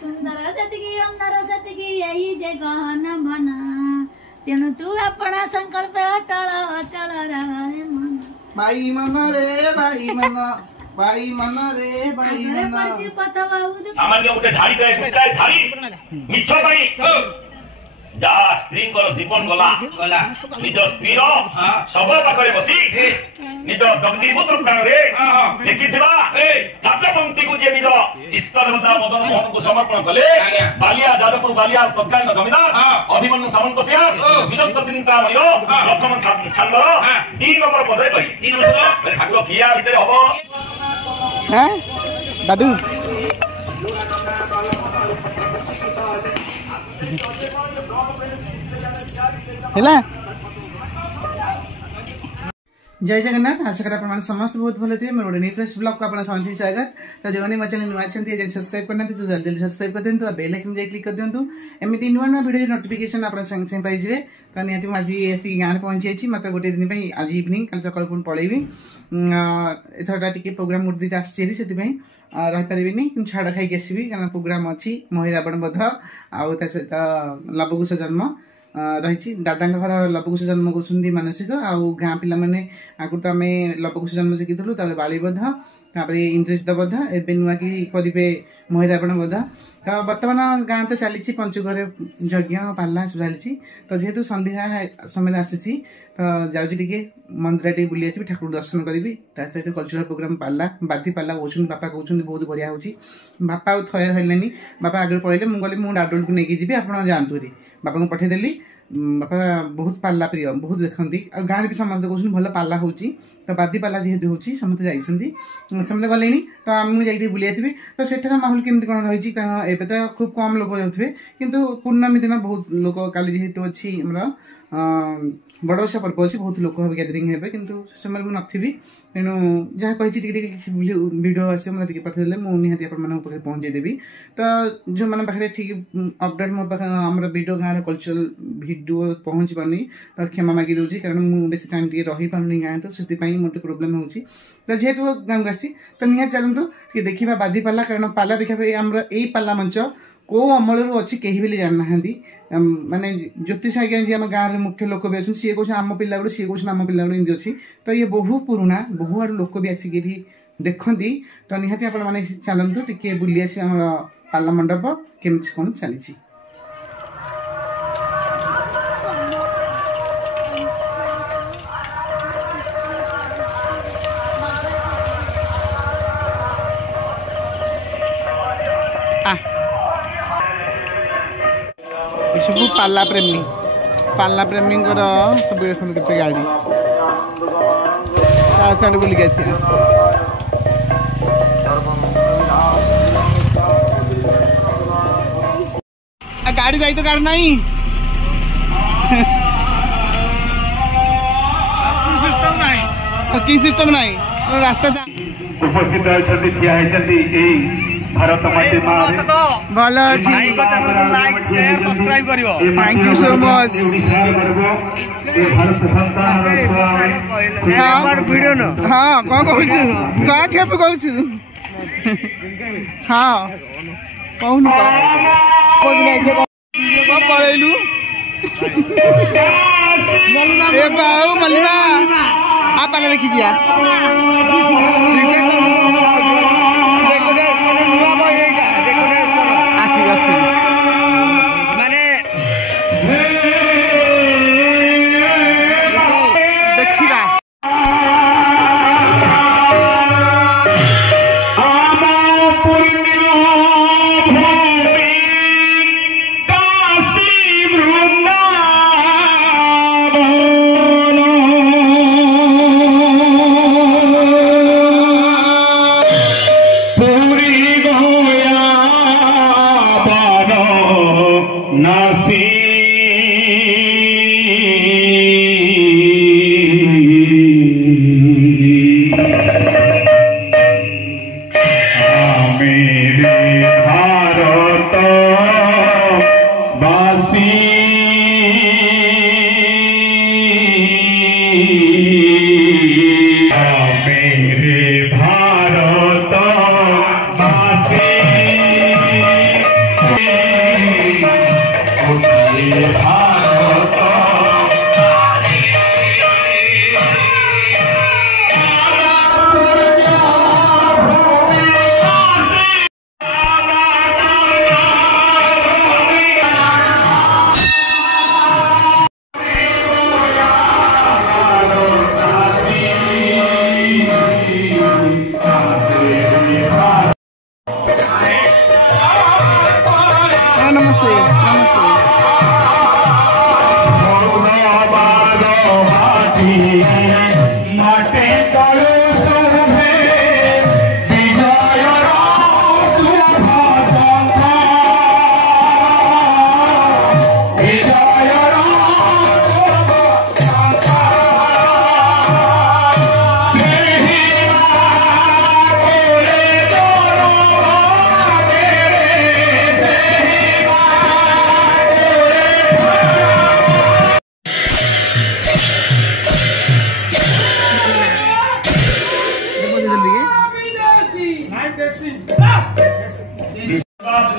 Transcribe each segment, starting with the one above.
सुंदर जतिकी अंदर जतिकी यही जे गहन मन तेणु तू अपना संकल्प अटल अचल रहे मन भाई मन रे भाई मन भाई मन रे भाई मन पथ बाबू सामान्य गोटे ढाड़ी पे सुताय ढाड़ी मिछ करी जा स्त्री जीवन गला निज स्त्री सब पाखे बसी निज दग्धीभूत स्थान देखी पंक्ति को निज इष्ट देवता मदन मोहन को समर्पण कले बालिया जादवपुर बालिया तत्कालीन जमीदार अभिमन्यु सामंत विदग्ध चिंतामय प्रथम छांदर 3 नंबर पदे ठाकुर किया भितर हम दादू हेला जय जगन्नाथ आशा करा प्रमाण समस्त बहुत भले थे मोर न्यू फ्रेश ब्लॉग को अपना शांति स्वागत तो जो ने चैनल नुआ छंती जे सब्सक्राइब करना तो जल्दी जल्दी सब्सक्राइब कर देंतु बेल आइकन जे क्लिक कर देंतु एमिति नुआ नुआ वीडियो नोटिफिकेशन अपना संग संग पाई जे तो नियति माजी एसी गान पहुंची छी मत गोटे दिन पई आज इवनिंग कल सकाळ पुन पळेबी एथरटा टिके प्रोग्राम मुर्दी आसी सेति पई रही पारिबिनी कि छाड़ खाई आसबि कारण प्रोग्राम अच्छी महिरावण बध आउ ता सहित लवकुश जन्म रही दादा घर लवकुश जन्म कर मानसिक आउ गाँ पिला माने आगु तो आम लवकुश जन्म शिखिलु बालीबध इंद्रजित बध एवं नुआ कि करेंगे महिरावण बध तो बर्तमान गाँ तो चली पंचुघर यज्ञ पाला सब चली तो जेहेतु संध्या समय आसी तो जाऊँगी टे मंदिर टे बुली आसबि ठाकुर दर्शन करी सहित कल्चरल प्रोग्राम पाला बादी पाला कहते बापा कहते बहुत बढ़िया हो बापा आउ थया धरले बापा आगे पड़े मुझे मुझे डाडोल को लेकिन जी आप जातु बापा को पठेदेली बापा बहुत पाला प्रिय बहुत देखती गाँव भी समस्त कहते भल पाला हो तो बादी पाला जेहेतु होती समस्त जाते गले तो मुझे बुली आसबि तो सेठार माहौल केमती कौन रही कारण एवं तो खूब कम लोग जाऊे किंतु पूर्णमी दिन बहुत लोग काली जेहेतु अच्छी बड़ ओषा पर्व अच्छी बहुत लोक गैदरिंग हे किंतु समय मुझे नी तेणु जहाँ कही वीडियो आसे मतलब पठेदेले मुझे पाखे पहुँचेदेवी तो जो मैंने पाखे ठीक अपडेट मो पाखे आम वीडियो गाँव कल्चरल वीडियो पहुँची पानी तो क्षमा मागी दूसरी कारण मुझे बेस टाइम टे रही पानी गाँव तो से मोटे प्रोब्लेम हो जेहेतु गाँव आसी तो निहाती चलतु देखा बादी पाला कारण पाला देखा आम यही पाला मंच कौ अमल अच्छी कहीं भी जानना माने ज्योतिष आज्ञा जी आम गाँव में मुख्य लोक भी अच्छे सी कौन आम पिला गुड़ सी कौन आम पिला गुड़ एमती अच्छी तो ये बहु पुराणा बहु आड़ लोक भी आसिक देखती तो निहाती आप चलतु टे बुली आस पाला मंडप केमती कौन चली सब पाला प्रेमी सब देखते केते गाड़ी साइड बुलिक आस गाड़ी जाई तो गाड़ी नहीं सिस्टम नहीं रास्ता उपस्थित भारत माटी भल अच्छी लाइक शेयर सब्सक्राइब करिवो थैंक यू सो मच हमर वीडियो न हां कोन कहू का खेप कहू हां कौन कोन नहीं के वीडियो को पळेलु ए बाऊ मल्लिबा आ पाले देखि दिया नमस्ते नमस्ते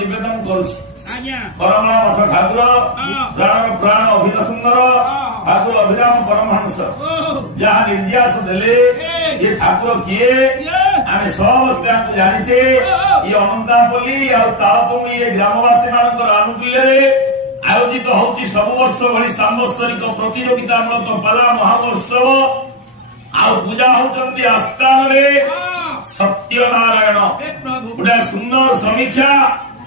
निवेदन करमला मठ ठाकुर प्राण प्राण अभिन सुंदर ठाकुर अभिराम परमहंस जहाँ निर्यास देले ये ठाकुर किए आम समस्त जानीचे ये अनंतापल्ली तालतुंगी ये ग्रामवासी मान आनुकूल्य आयोजित होची सब वर्ष भली सांवत्सरिक प्रतियोगितामूलक पाला महामहोत्सव आ पूजा होचंती आस्थान रे सत्यनारायण गोटे सुंदर समीक्षा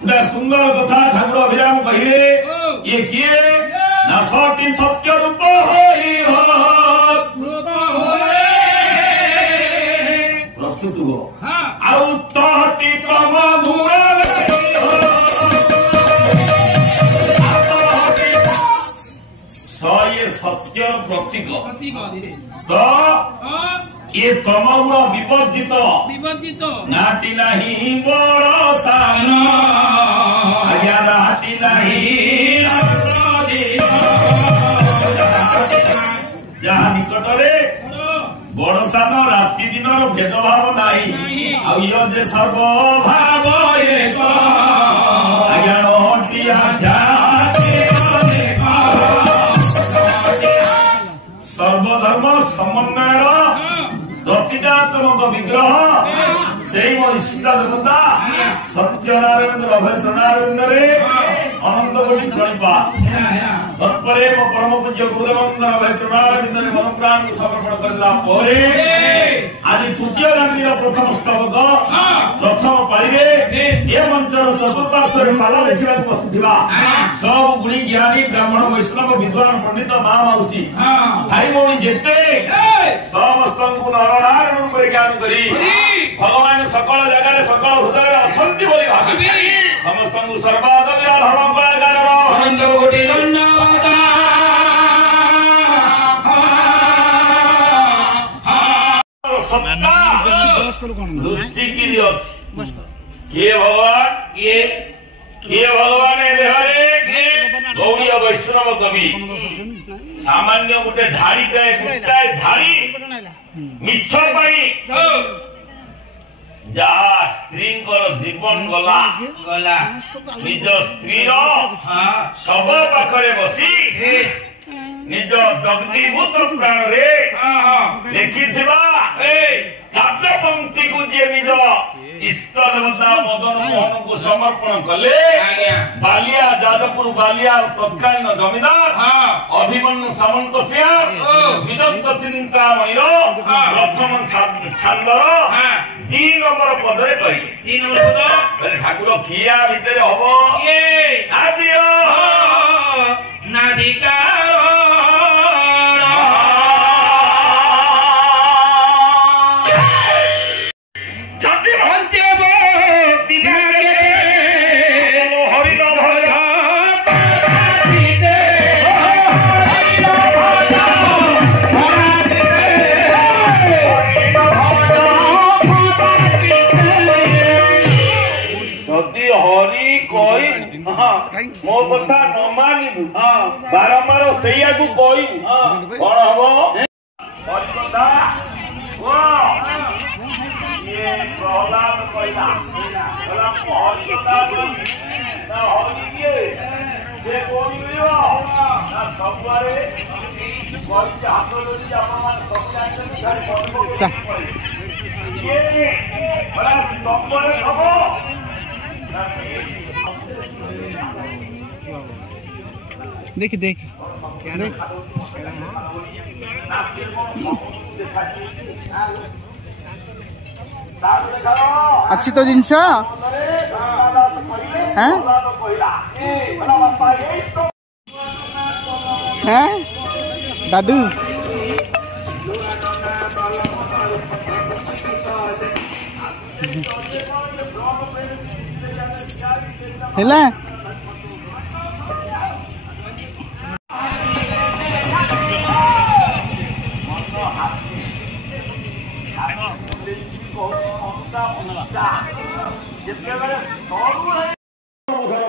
गोटे सुंदर कथा ठाकुर अभिराम कहले ये किए ना सती सत्य रूप प्रस्तुत हो आउ तहटी तम गुण ये सत्य प्रतीक तो ये तम गुण विवर्जित नाटी नहीं बड़ सान आज्ञा नाटी नहीं जहाँ निकटरे बड़ सान राति दिन भेदभाव नहीं आजे सर्वभाव एक आज्ञा नटी सर्वधर्म समन्वय प्रतिजात्मक विग्रह से इष्ट देवता सत्यनारायण अभय चरणारविंद अनंत कोटि प्रणिपा तत्परे मो परम पूज्य गुरुदेव अभय चरणारविंद मन प्राण को समर्पण करला आज तृतीय गांधीर प्रथम स्तबक प्रथम पाळी ए मंचर चतुर्पार्श्वर पाला देखा बसुवा सब गुणी ज्ञानी ब्राह्मण वैष्णव विद्वान पंडित माँ मौसी भाई भौणी जेते समस्त नरनारायण रूप ज्ञान करी भगवान सकल जगह सकल हृदय अच्छा भावी समस्त सर्वादव्य धर्म कलाकार अनंत कोटि किए भगवान गौड़ी वैष्णव कवि सामान्य गोटे धाड़ी धाड़ी मिछ जहा स्त्री जीवन गला निज स्त्री शव पाखरे बसी निज दग्धीभूत प्राण रे देखी काव्य पंक्ति को जी निज इष्ट देवता मदन मोहन को समर्पण कले बालिया जादवपुर बालिया तत्कालीन जमीदार अभिमन्यु सामंत सिंह विदग्ध चिंतामणि प्रथम छांदर 3 नंबर पदरे कही ठाकुर किया भितर हम मो कथा न मानू बारंबार सैया को कहू कौन हम हरिकथा ये प्रहलाद कहला हरिकथा हरि किए से कौन सबुआरे हाथ धरी अपन सब सबुआरे हम देख देख अच्छी तो जिनस हैं हैं दादू हेला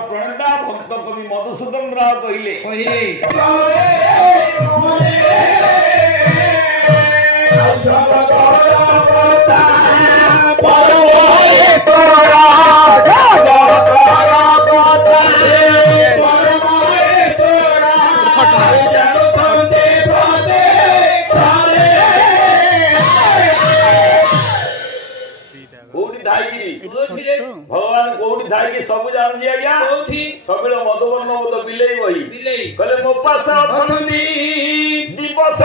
प्रणता भक्त कवि मधुसूदन राव कहले भगवान कोठी थाई कि सब जान जी आज्ञा सबेल मधुवर्ण मत बिलेई बही कहले मो पास अछंती दिवस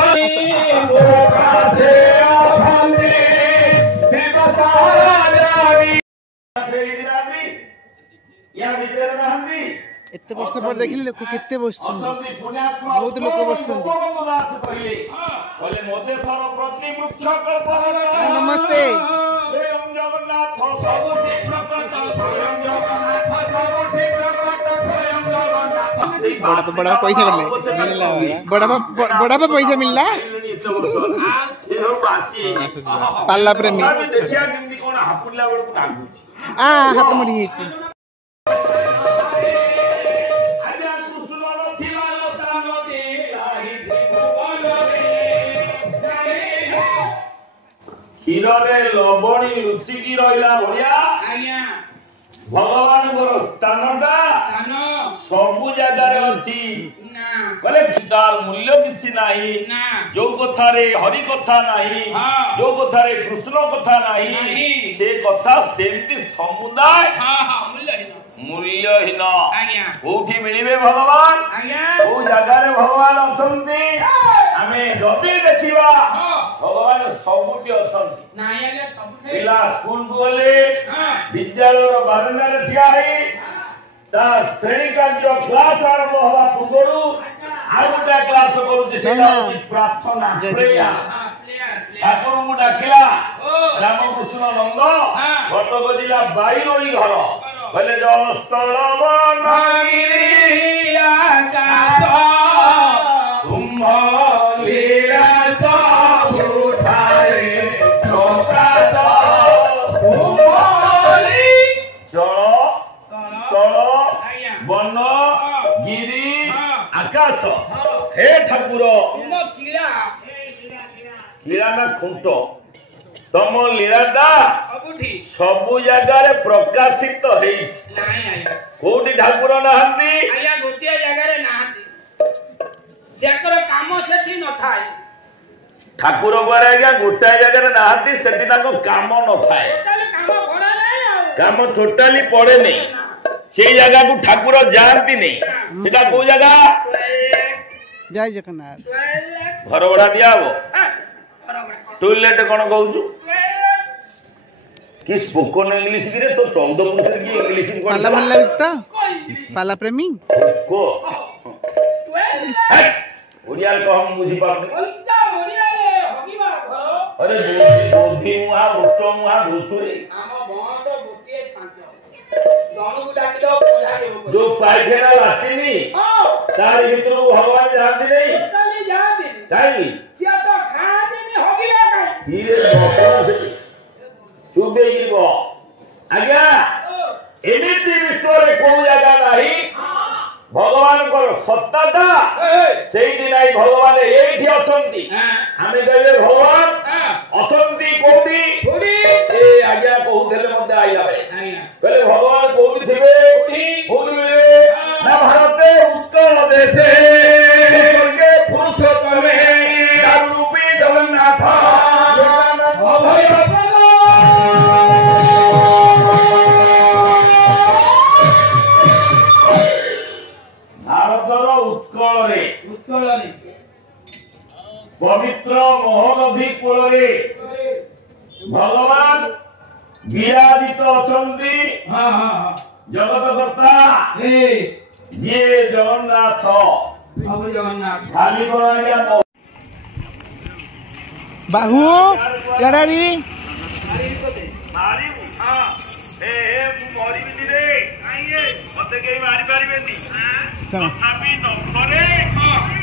एते वर्ष पर देखिले लोक केते बसछन बहुत लोक बसछन नमस्ते बड़ा पैसा कर ले बड़ा पैसा मिलला पाला प्रेमी हाथ मड़ी जाइए क्षीर लवणी लुचिकी रहा भाया भगवान स्थानटा सबु जगार अच्छी तार मूल्य किसी नहीं जो कथारे हरि कथा नहीं जो कथारे कृष्ण कथा नहीं से कथा सेमती समुदाय मूल्यहीन कोठी मिलिबे भगवान को जगार भगवान अछंती आमे जदि देखिबा भगवान सबुटी अछंती पिला स्कूल को गले विद्यालय बारंडारे ठिया है ता श्रेणी कार्य क्लास आरंभ हवा पूर्वरु आउटा क्लास करूची सेटा प्रार्थना प्रेयर ठाकुर को डाकिला रामकृष्ण नंद भट्टक जिला बाईरोई घर भले जल स्थल बनगिरी आकाश कुंभ लीला सब उठाए प्रकाश कुंभली जल स्थल वन गिरी आकाश हे ठाकुर कीड़ा ना खुंट तम लीलाटा सबु जगार प्रकाशित कोटी ठाकुर नहांती गोटे जगार नहांती काम सेठी न थाए ठाकुर बारे आज्ञा गोटाए जगार नहांती सेठी ताको काम न थाए काम टोटाली पड़े नहीं से जगह को ठाकुर जानती नहीं सेटा को जगह जय जगन्नाथ घर भड़ा दिया हो टॉयलेट कौन कहू कि स्पोकन इंग्लिश की रे तो चंद्रपुर से की इंग्लिश पाला भल लागछ त पाला प्रेमी को ओडिया को हम बुझी पाबे अरे बोधी मुहा बुट्टो मुहा घुसुरे जो पाइखेना लाटिनी तार भीतर भगवान जानती नहीं काई धीरे चुबे गिरबो आज्ञा एमिति विश्व रे को जगह नाही भगवान को सत्ताटा सेठी नाही भगवान एठी अछंती हमें कहले भगवान अछंती कोठी ए आज्ञा कहउथले मते आइला बे कहले भगवान कोठी थिबे कोठी मिले ना भारते उत्कल देशे स्वर्गे पुरुषोत्तम रूपी जगन्नाथ अभय उत्कल पवित्र महानदी कूल भगवान विराजित अछंती জগত কর্তা যে জগন্নাথ খালি বড় বাহু ইয়ারি মারি হ্যাঁ এ মু মরিবিনি রে মতে কেই মারি পারিবেনি তথাপি নখরে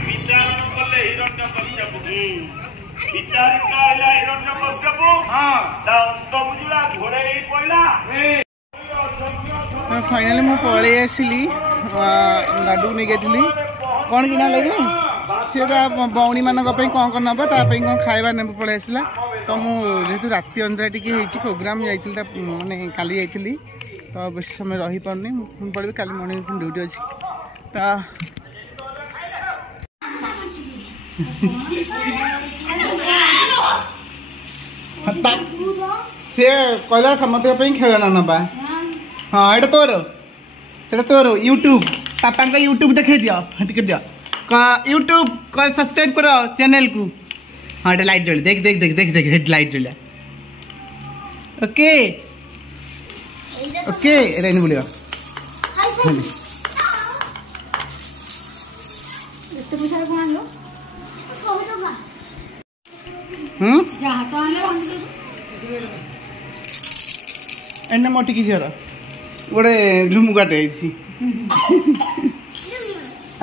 বিচার কলে হিরণ্যকশ্যপু বিচারিত ହେଲା ହିରଣ୍ୟକଶ୍ୟପ ତା ଅନ୍ତ ବୁଝିଲା ଘୋଡେଇ ପଇଲା फाइनाली मु पलि आसली लाडू नहीं गई कौन किना लगे सी भौणी मान कौन कौन नब तापाई कौन खाଇବା ने पलि आसला तो मुझे राति अंधरा टी प्रोग्राम जाइए माने काली जाइली तो बेस समय रही पारनी पड़े काली मॉर्निंग ड्यूटी अच्छी तो सी कहला समस्त खेलना नबा हाँ ये तोर से तोर यूट्यूब पापा का यूट्यूब देखे दियो टिके दियो यूट्यूब कर सब्सक्राइब करो चैनल को हाँ ये लाइट जल देख देख देख देख देख हेड लाइट जल ओके ओके रेनी बोलियो एने मोटी की झीर गोटे झुमुकाटे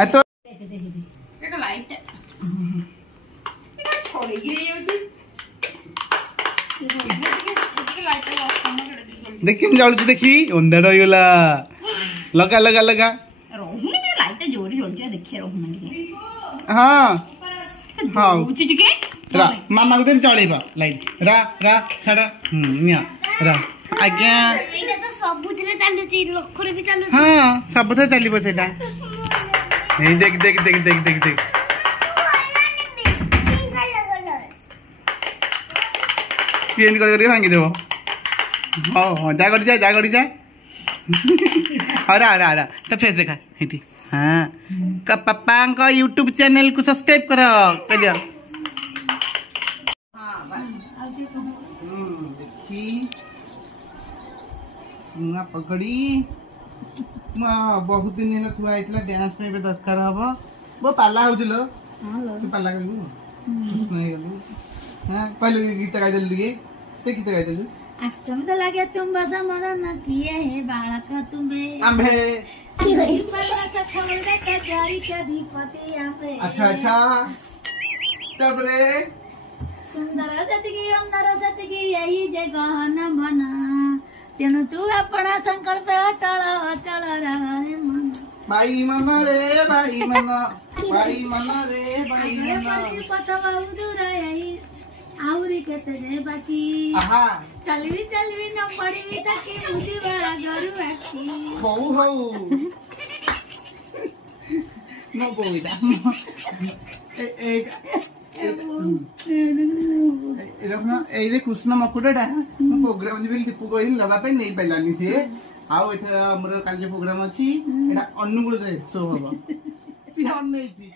तो देखी जाऊँ देखी अंधा रहीगला लगा लगा लगा हाँ हाँ रा मामा को चल लाइट रा रा छाड़ा निया रा आज्ञा हाँ सब चलो से देख देख देख देख देख देख चेंज कर भांगी देव हाँ हाँ जा कर जा अरे अरे अरे तो फेस देखा ये हाँ पापा का यूट्यूब चैनल को सब्सक्राइब करो कह देखी नुआ पकड़ी बहुत दिन है थुआ डांस में दरकार हम वो पाला हो पाला कलु हाँ कहलु गीत गाइदेलु टे गीत गाइदेलु आश्चर्य तो लगे तुम बसा मरा न किए है बालक तुम्हें आंबे अच्छा अच्छा तबरे सुंदर जतिकी अंदर जतिकी यही जगह न बना तेणु तू अपना संकल्प अटल अटल रहे मन भाई मन रे भाई मन भाई मन रे भाई मन पटवा उदूर यही आउरी केते जे बाकी आहा चलवी न पड़ीवी ताकि मुझे गरु आसी बहु हो न बोइदा ए ए कृष्ण मकुटा प्रोग्राम जी दीपू कही लगा नहीं पारानी सी आम काल प्रोग्राम अच्छी अनुगुल शो हम सी